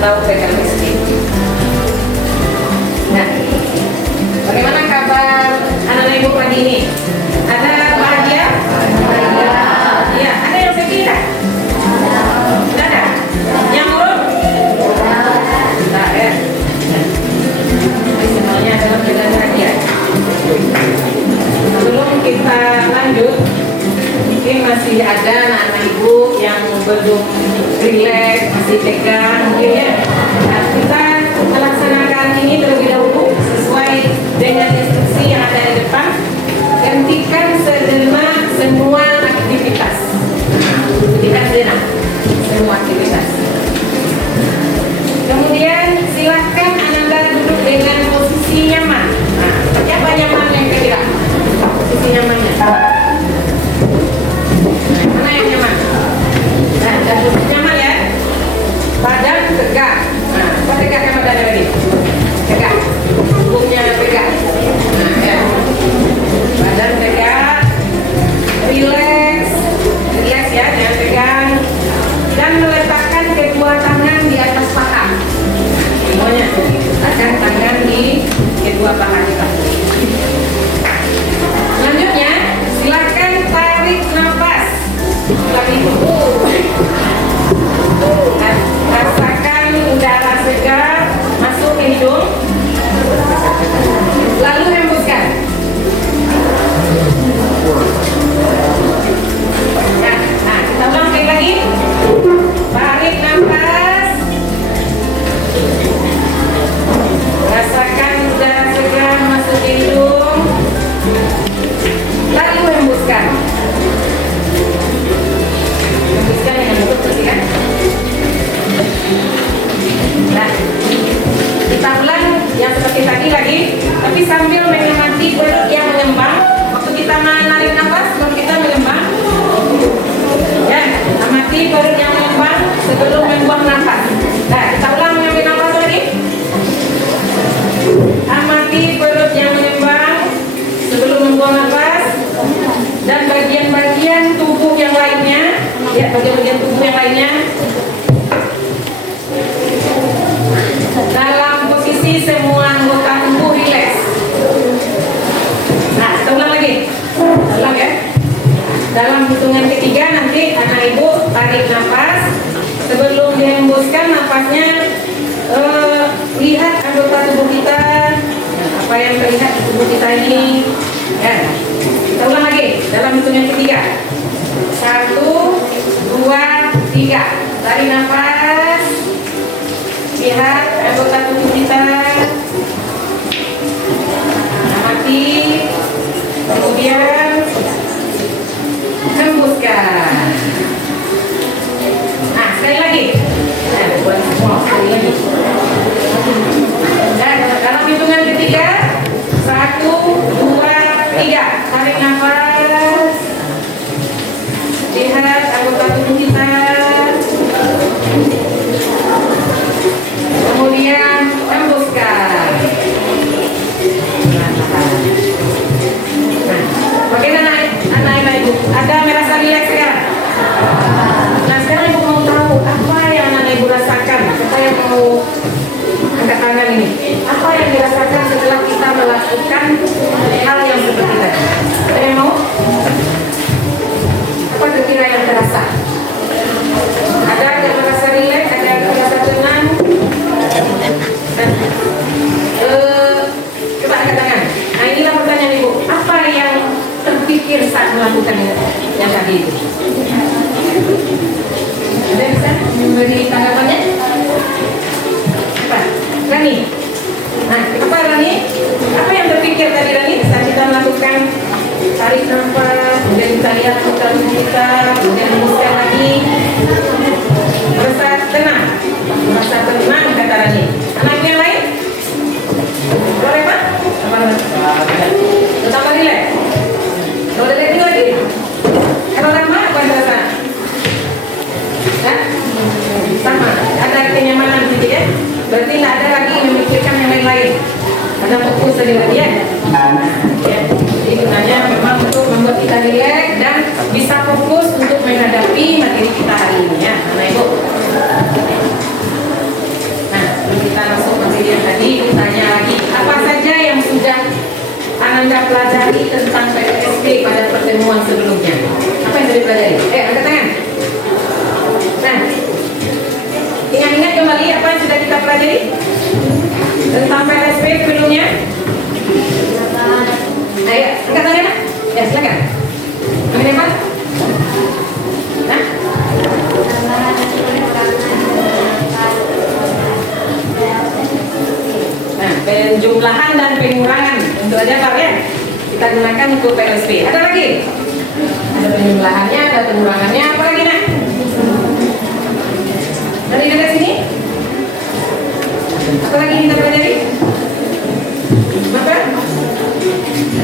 atau PKMSD. Nah, bagaimana kabar anak-anak ibu pagi ini? Ada bahagia? Iya. Ada yang sedih tak? Tidak ada? Yang murung? Tidak ya. Semuanya adalah kita bahagia. Sebelum kita lanjut, mungkin masih ada anak-anak ibu yang belum rileks, masih tegang mungkin ya. Nah, kita melaksanakan ini terlebih dahulu sesuai dengan instruksi yang ada di depan. Hentikan sejenak semua aktivitas. Hentikan sejenak semua aktivitas. Kemudian silakan Anda duduk dengan posisi nyaman. Nah, siapa nyaman yang kira? Posisi nyamannya. Mana yang nyaman? Nah, duduk nyaman ya. Badan tegak. Nah, apa tegakkan badan lagi? Tegak. Punggungnya tegak. Nah, ya. Badan tegak. Rileks. Rileks ya, jangan tegang. Dan meletakkan kedua tangan di atas paha. Semuanya. Letakkan tangan di kedua paha kita. Selanjutnya, silakan tarik nafas. Lagi. Rasakan udara segar masuk ke hidung, lalu hembuskan. Nah, kita ulang sekali lagi. Tarik nafas, rasakan udara segar masuk ke hidung, lalu hembuskan. Hembuskan dengan betul bersihkan. Nah, kita ulang yang seperti tadi lagi, tapi sambil mengamati perut yang mengembang. Waktu kita menarik nafas, perut kita mengembang. Ya, amati perut yang mengembang sebelum membuang nafas. Nah, kita ulang mengambil nafas lagi. Amati perut yang mengembang sebelum membuang nafas. Dan bagian-bagian tubuh yang lainnya, ya, bagian-bagian tubuh yang lainnya dalam posisi semua anggota tubuh rileks. Nah, kita ulang lagi. Ulang ya. Dalam hitungan ketiga nanti anak ibu tarik nafas. Sebelum dihembuskan nafasnya, lihat anggota tubuh kita, apa yang terlihat di tubuh kita ini. Ya. Kita ulang lagi dalam hitungan ketiga. 1, 2, 3. Tarik nafas. Lihat anggota tubuh kita, amati, kemudian hembuskan. Nah, sekali lagi. Nah, buat semua sekali lagi. Dan dalam hitungan ketiga, 1, 2, 3. Tarik nafas. Lihat anggota tubuh kita. Kemudian hembuskan. Nah, bagaimana anak-anak ibu? Ada merasa rileks sekarang? Nah, sekarang ibu mau tahu apa yang anak ibu rasakan. Siapa yang mau angkat tangan ini? Apa yang dirasakan setelah kita melakukan hal yang seperti tadi? Ada yang mau? Apa kira-kira yang terasa? Ada yang merasa rileks, ada yang merasa tenang. melakukan yang tadi itu. Ada bisa memberi tanggapannya? Apa? Rani? Nah, apa Rani? Apa yang terpikir tadi Rani saat kita melakukan tarik nafas, kemudian kita lihat putar kita, kemudian hembuskan lagi, merasa tenang, kata Rani. Anak yang lain? Boleh Pak? Tetap relax. Kalau relax juga lagi. Kalau lama apa yang terasa? Ya? Sama. Ada kenyamanan gitu ya. Berarti tidak ada lagi memikirkan yang lain-lain. Ada fokus tadi ya. Ya. Jadi gunanya memang untuk membuat kita relax dan bisa fokus untuk menghadapi materi kita hari ini ya. Nah Ibu. Nah, kita masuk materi yang tadi, tanya lagi apa saja yang sudah Ananda pelajari tentang PLSP pada pertemuan sebelumnya. Apa yang sudah dipelajari? Angkat tangan. Nah, ingat-ingat kembali apa yang sudah kita pelajari tentang PLSP sebelumnya. Ayo, angkat tangan. Ya, silakan. Mengenai apa? Nah, penjumlahan dan pengurangan tentu aja Pak ya. Kita gunakan untuk PLSP. Ada lagi? Ada penjumlahannya, ada pengurangannya. Apa lagi nak? Dari sini? Apa lagi kita pelajari? Apa?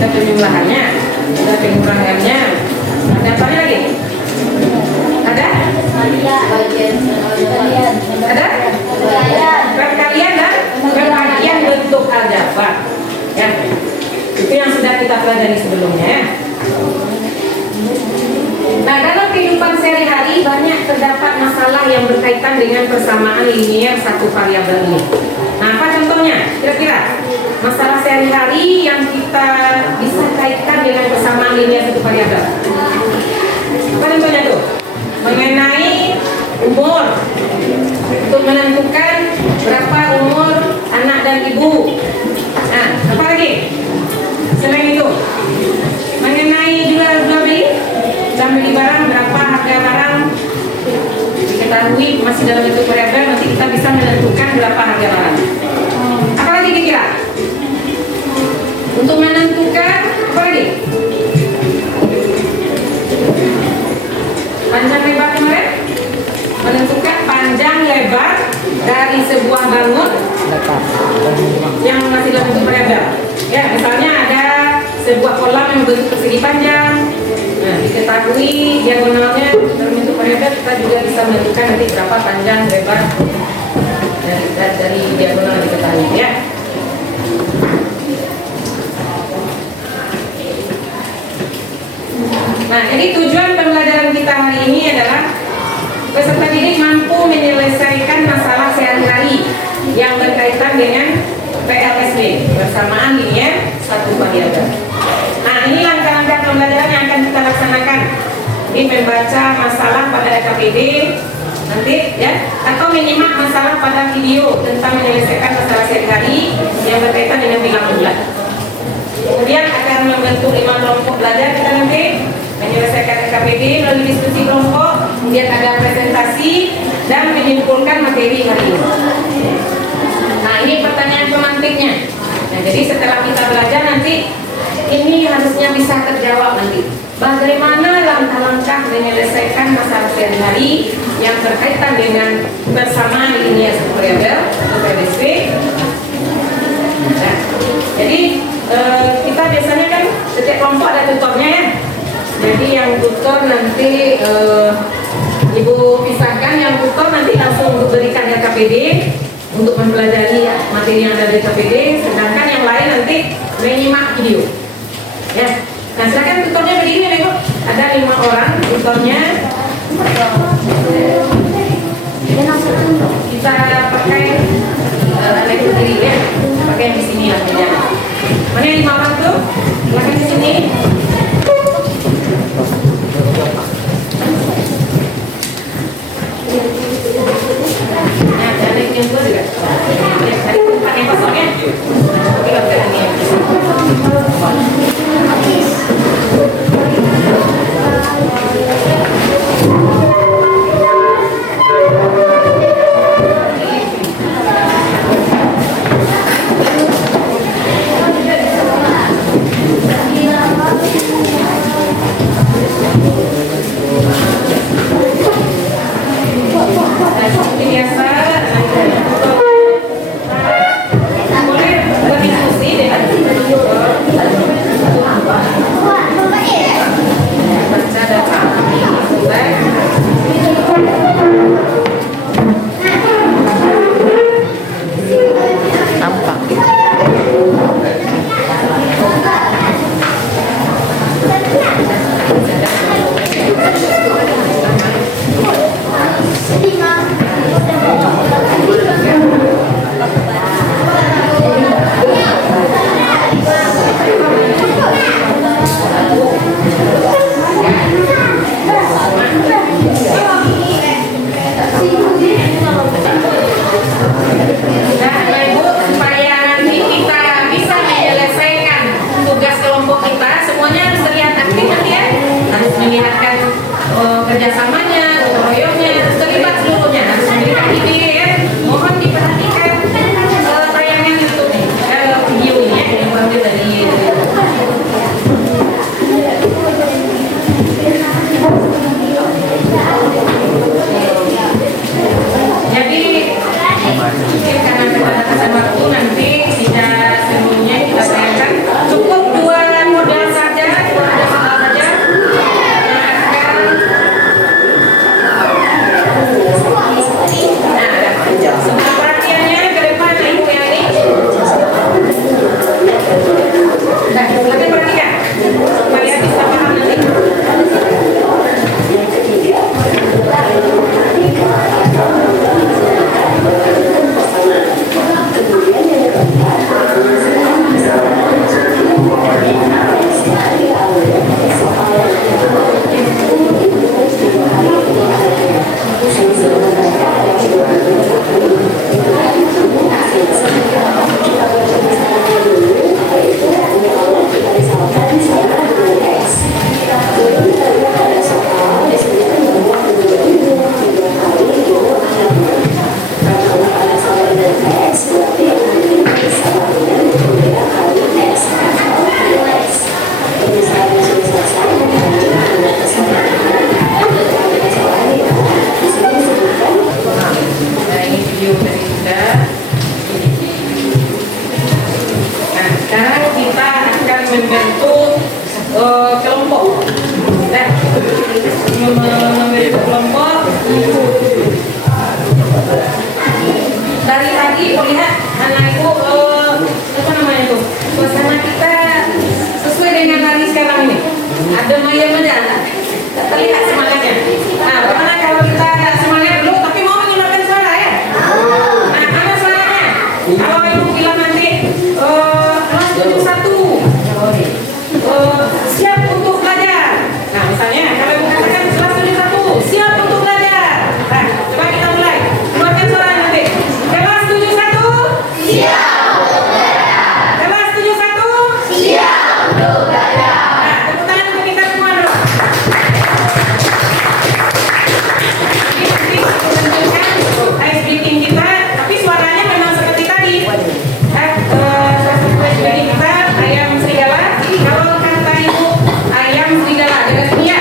Ada penjumlahannya, ada pengurangannya. Ada apa lagi? Ada? Ada? Perkalian dan pembagian bentuk aljabar. Ya. Itu yang sudah kita pelajari sebelumnya ya. Nah, dalam kehidupan sehari-hari banyak terdapat masalah yang berkaitan dengan persamaan linier satu variabel ini. Nah, apa contohnya? Kira-kira masalah sehari-hari yang kita bisa kaitkan dengan persamaan linier satu variabel. Apa contohnya tuh? Mengenai umur, untuk menentukan berapa umur anak dan ibu. Nah, apa lagi? Selain itu, mengenai jual beli barang, berapa harga barang diketahui masih dalam bentuk variabel, nanti kita bisa menentukan berapa harga barang. Apa lagi kira-kira? Untuk menentukan apa lagi? Panjang lebar kemarin? Menentukan panjang lebar dari sebuah bangun yang masih dalam bentuk variabel. Ya, misalnya ada sebuah kolam yang berbentuk persegi panjang. Nah, diketahui diagonalnya dalam bentuk variabel, kita juga bisa menentukan nanti berapa panjang lebar dari diagonal yang diketahui ya. Nah, jadi tujuan pembelajaran kita hari ini adalah peserta didik mampu menyelesaikan masalah sehari-hari yang berkaitan dengan PLSP, persamaan linier satu variabel. Nah, ini langkah-langkah pembelajaran yang akan kita laksanakan. Ini membaca masalah pada KPD nanti ya, atau menyimak masalah pada video tentang menyelesaikan masalah sehari-hari yang berkaitan dengan bilang bulat. Kemudian akan membentuk 5 kelompok belajar kita nanti menyelesaikan KPD melalui diskusi kelompok, kemudian ada presentasi dan menyimpulkan materi hari ini. Nah, ini pertanyaan pemantiknya. Nah, jadi setelah kita belajar nanti ini harusnya bisa terjawab nanti. Bagaimana langkah-langkah menyelesaikan masalah sehari-hari yang berkaitan dengan persamaan linier variabel atau PLSP. Nah, jadi kita biasanya kan setiap kelompok ada tutornya ya. Jadi yang tutor nanti Ibu pisahkan, yang tutor nanti langsung berikan KPD untuk mempelajari materi yang ada di KPD, sedangkan yang lain nanti menyimak video. Ya, nah silakan tutornya berdiri Ibu. Ada 5 orang tutornya. Kita pakai alat berdiri ya, pakai yang di sini lah ya. Mana 5 orang tuh? Silakan di sini. Nah, ada yang dua juga. Dari tempat yang kosong ya. Oke, ini yang kerjasamanya, gotong royongnya, terlibat seluruhnya harus memberikan ide ya. Mohon diperhatikan tayangan YouTube videonya yang diambil dari jadi mungkin karena keterbatasan waktu nanti tidak seluruhnya kita sayangkan, cukup dua model saja, dua model saja yang akan semua perhatiannya ke depan ibu yang ini. Nah, silakan perhatikan supaya bisa paham nanti. Dari tadi lihat anak ibu apa namanya tuh, suasana kita sesuai dengan hari sekarang ini. Ada maya-maya, terlihat semangatnya. Nah, bagaimana kalau kita semangat dulu tapi mau menggunakan suara ya? Nah, mana suaranya? Kalau ibu bilang nanti kelas 71 siap untuk belajar. Nah, misalnya kalau ibu katakan kelas 71 siap untuk belajar. Nah, coba kita mulai. Keluarkan suara nanti. Kelas 71 siap untuk belajar. Kelas 71 siap untuk belajar. Nah, tepuk tangan untuk kita semua dulu. Ini nanti menunjukkan ice breathing kita, tapi suaranya memang seperti tadi. Ice breathing kita ayam serigala. Kalau kata ibu ayam serigala, ada sini ya.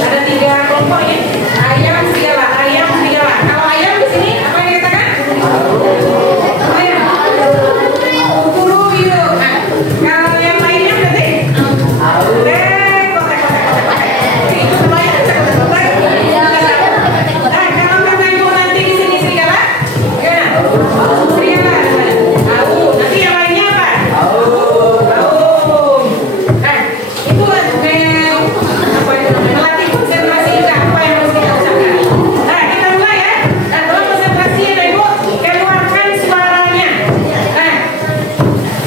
Ada 3 kelompok ya. Ayam serigala, ayam serigala. Kalau ayam di sini apa yang dikatakan? Ayam. Kukuruyo. Nah, kalau yang lainnya berarti? Teko. Itu semuanya teko. Nah, kalau kata ibu nanti di sini serigala, gimana? Serigala. Tahu. Nanti yang lainnya apa? Tahu. Nah, itu melatih konsentrasi juga apa yang harus kita usahakan. Nah, kita mulai ya. Nah, tolong konsentrasi ya ibu, keluarkan suaranya. Nah,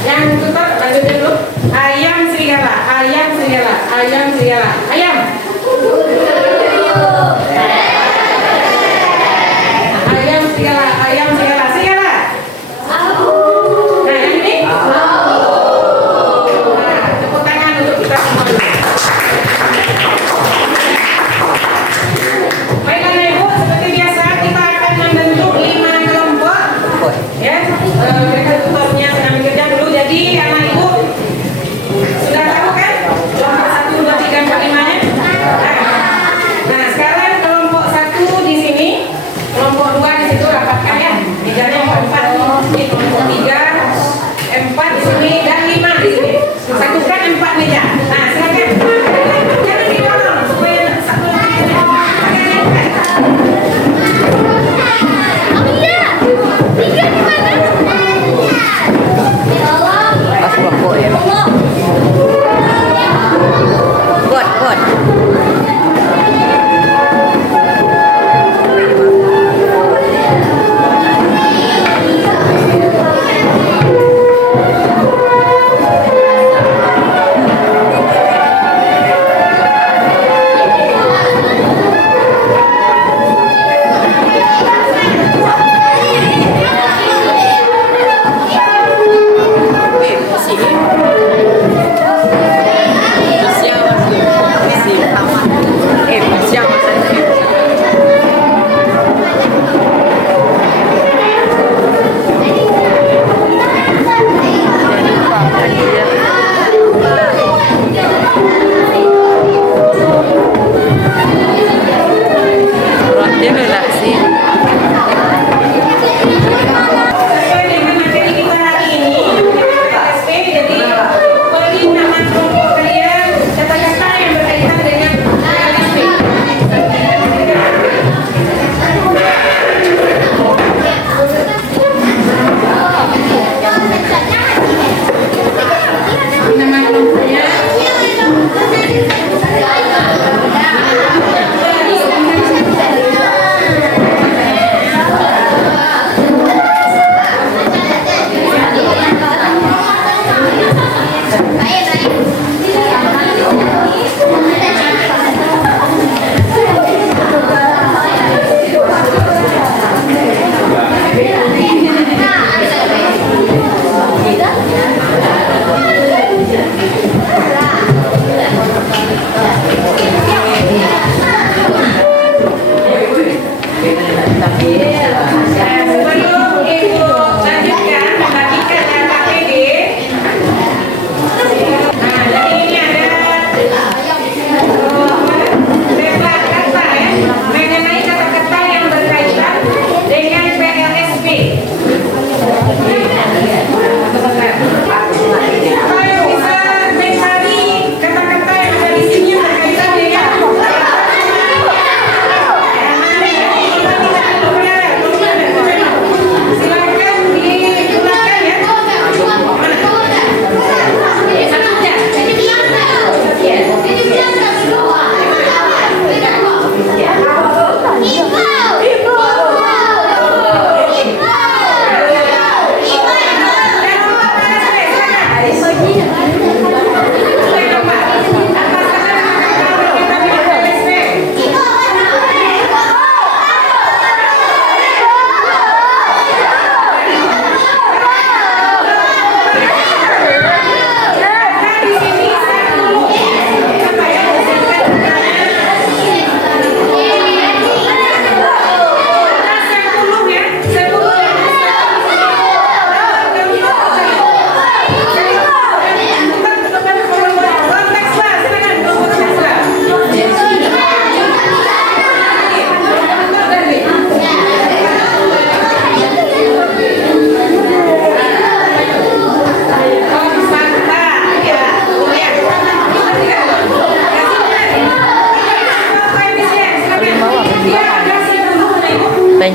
yang tutup lanjutin dulu. Ayam serigala, ayam serigala, ayam serigala, ayam. Ayam serigala, ayam serigala, serigala. Nah, yang ini? Nah, tepuk tangan untuk kita semua dulu. Baiklah ibu, seperti biasa kita akan membentuk 5 kelompok. Ya, mereka tutornya sedang bekerja dulu. Jadi anak ibu sudah tahu kan? Kelompok 1, 2, 3, 4, 5-nya. Nah, sekarang kelompok 1 di sini, kelompok 2 di situ rapatkan ya. Mejanya 4. Ini kelompok 3, 4 di sini dan 5 di sini. Satukan 4 meja. Nah, silakan. Jangan didorong supaya satu lagi.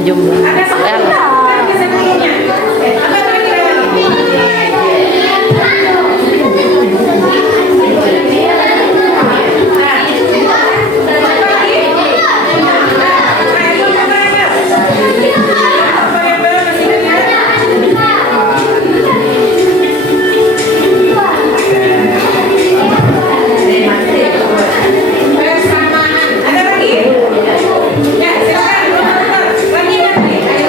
jumlah. Ada satu bisa punya. Apa kira-kira lagi? Persamaan. Ada lagi? Ya, silakan. Lagi nanti.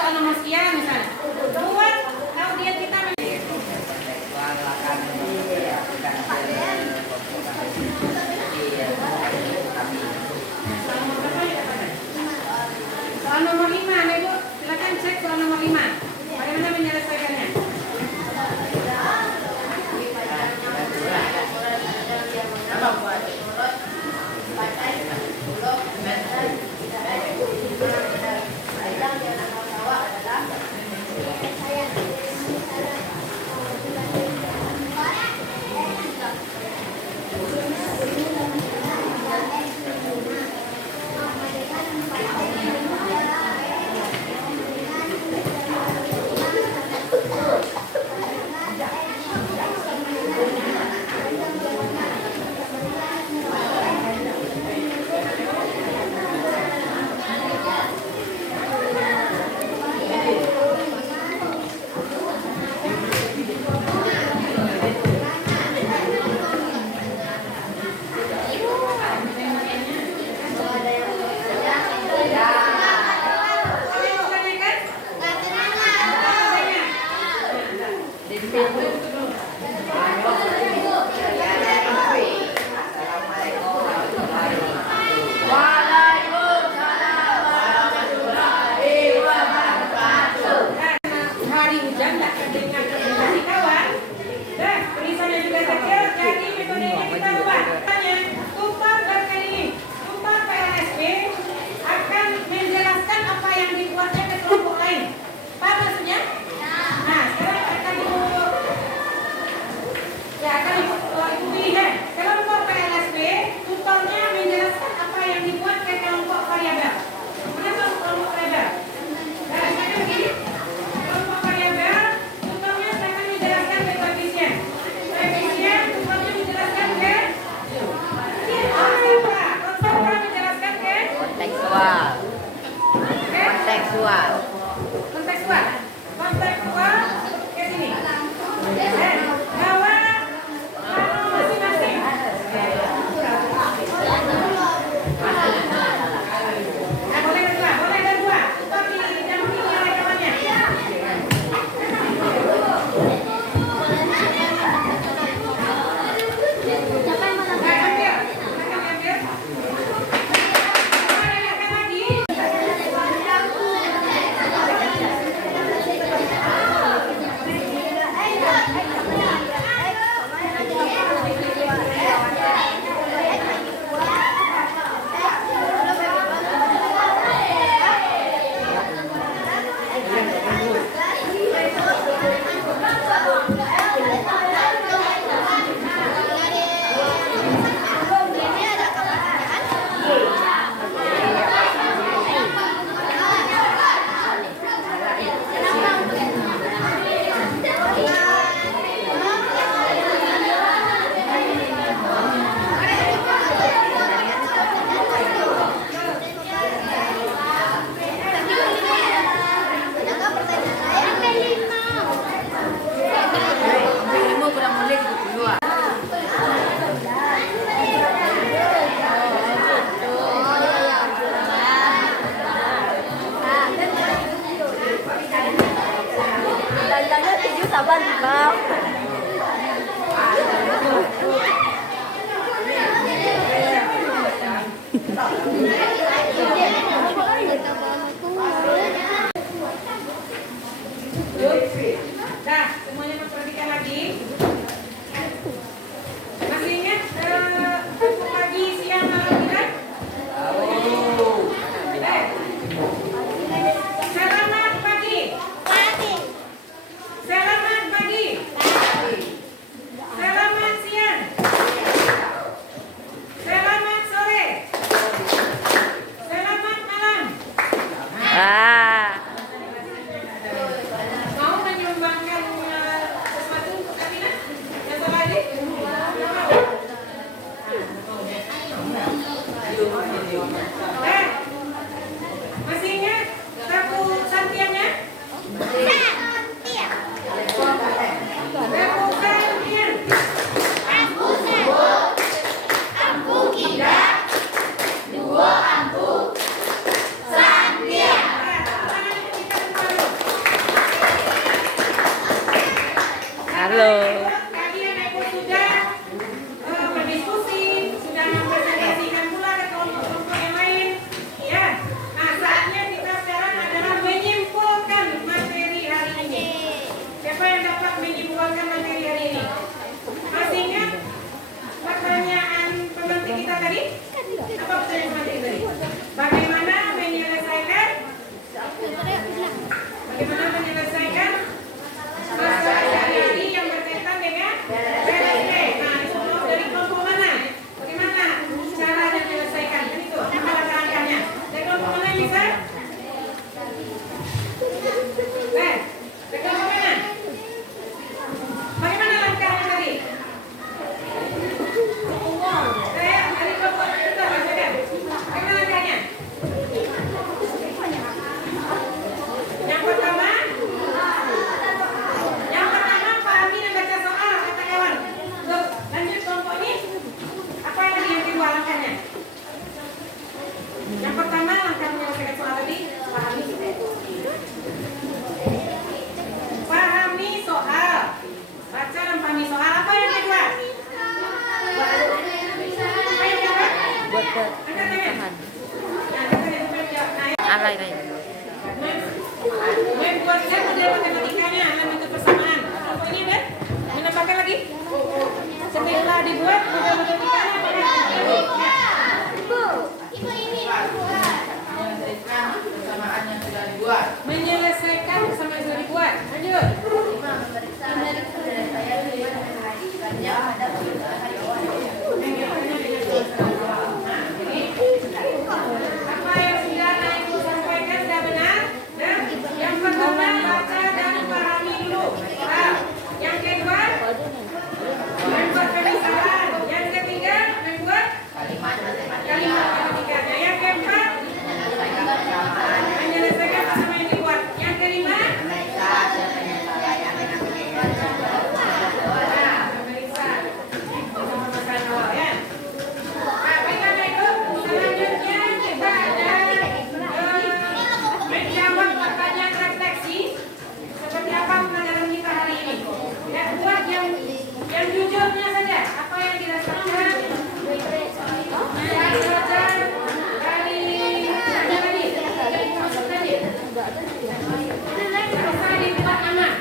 soal nomor sekian misalnya. Buat audiens kita soal nomor 5 nih Bu, silakan cek soal nomor 5. Bagaimana menyelesaikannya? Halo. Kalian Ibu sudah berdiskusi, sudah mempresentasikan pula ke kelompok-kelompok yang lain. Ya. Nah, saatnya kita sekarang adalah menyimpulkan materi hari ini. Siapa yang dapat menyimpulkan materi hari ini? Masih ingat pertanyaan pemantik kita tadi? Apa pertanyaan pemantik tadi? Bagaimana menyelesaikan masalah sehari-hari yang berkaitan dengan PLT? Nah, itu mau dari kelompok mana? Bagaimana cara menyelesaikan? Kan itu, apa langkah-langkahnya? Dari kelompok mana bisa? Dari kelompok mana? Bagaimana langkahnya tadi? Dari kelompok kita, bacakan. Bagaimana langkahnya? Yang pertama, pahami dan baca soal, kata kawan. Loh, lanjut kelompok ini. Apa yang kedua langkahnya? Yang pertama, langkah menyelesaikan soal tadi, pahami. Pahami soal. Baca dan pahami soal. Apa yang kedua? Apa yang kedua? Buat Angkat tangan. Nah, alay. Membuat set model matematikanya dalam bentuk persamaan. Kelompok ini udah menambahkan lagi. Setelah dibuat model matematikanya persamaan yang sudah dibuat. menyelesaikan persamaan yang sudah dibuat. Lanjut. Apa yang sudah Ibu sampaikan sudah benar? Dan yang pertama baca dan pahami dulu. Yang kedua membuat pemisahan. Yang ketiga membuat kalimat matematikanya. Yang keempat menyelesaikan persamaan yang dibuat. Yang kelima memeriksa. Pemeriksaan awal ya. Nah, baiklah Ibu. Selanjutnya kita ada menjawab pertanyaan refleksi seperti apa pembelajaran kita hari ini. Ya, buat yang jujurnya saja. Apa yang dirasakan dari tadi. Selesai dibuat aman.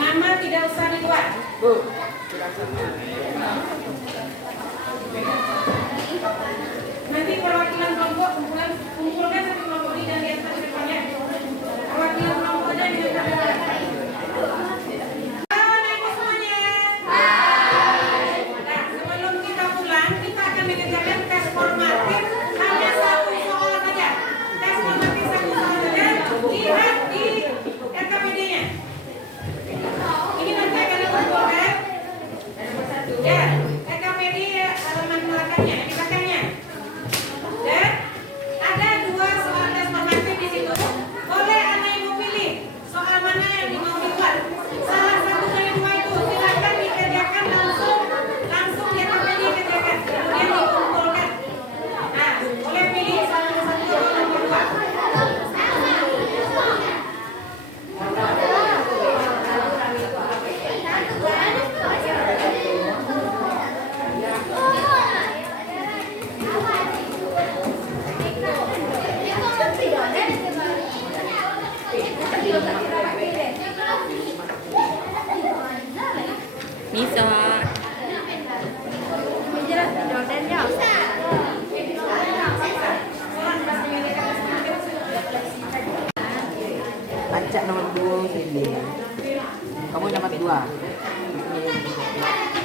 Nama tidak usah dibuat. Nanti perwakilan kelompok kumpulkan satu kelompok ini dan lihat ke depannya. Perwakilan kelompoknya dengan kamera. Halo Ibu semuanya. Nah, sebelum kita pulang, kita akan mengerjakan tes formatif hanya satu soal saja. Tes formatif satu soal saja. Lihat di RKPD-nya. Ini nanti akan dikumpulkan. Ya, RKPD halaman belakangnya, di belakangnya. Dan ada dua soal tes formatif di situ. Boleh anak ibu pilih soal mana yang mau dibuat. Salah satu dari dua itu silakan dikerjakan langsung di RKPD dikerjakan. Kemudian dikumpulkan. Nah, boleh pilih salah satu atau nomor dua. Bisa. Acak nomor 2 sini. Kamu nomor 2.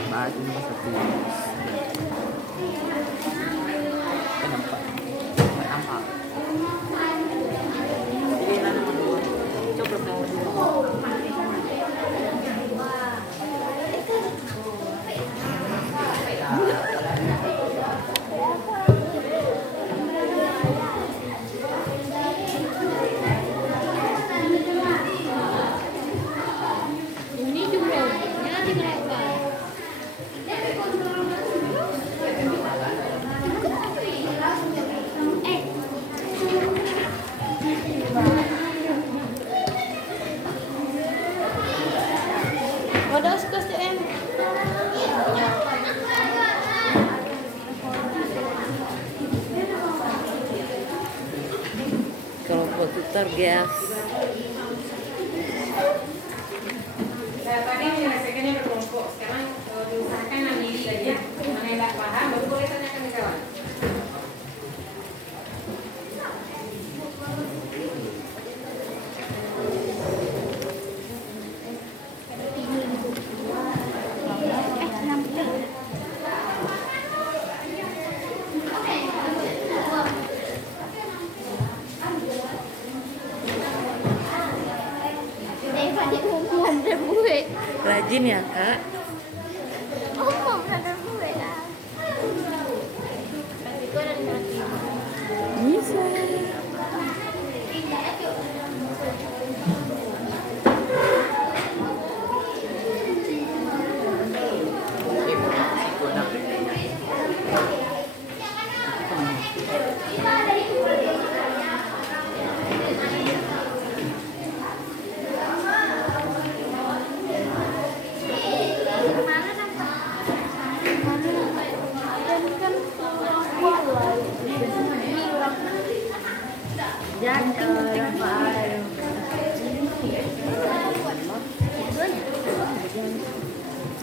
Baju nomor 1. Nampak. Nampak. Ini nomor 2. Coba nomor 2. Ini jumlahnya di berapa? Ada sekelas DM. Kelompok tutor gas. Tadi menyelesaikannya berkelompok. Sekarang diusahakan mandiri aja. Mana yang tak paham baru boleh tanyakan ke kawan. Rajin ya, Kak. Bisa.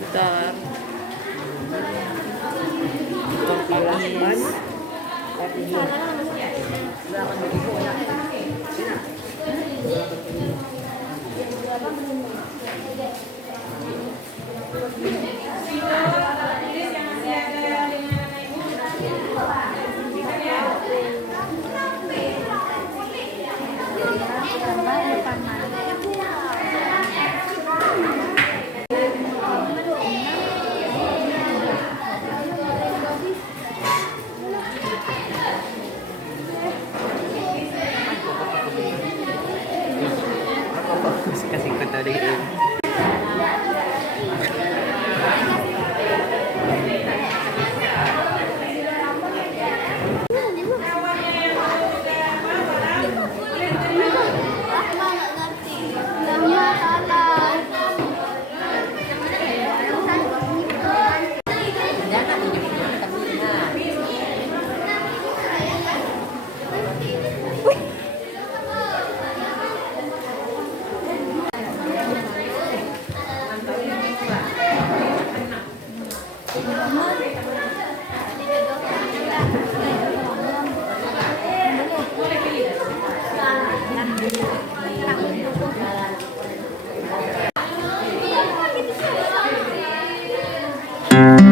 Bentar. Kompakis. Kasih kata dia. Thank you.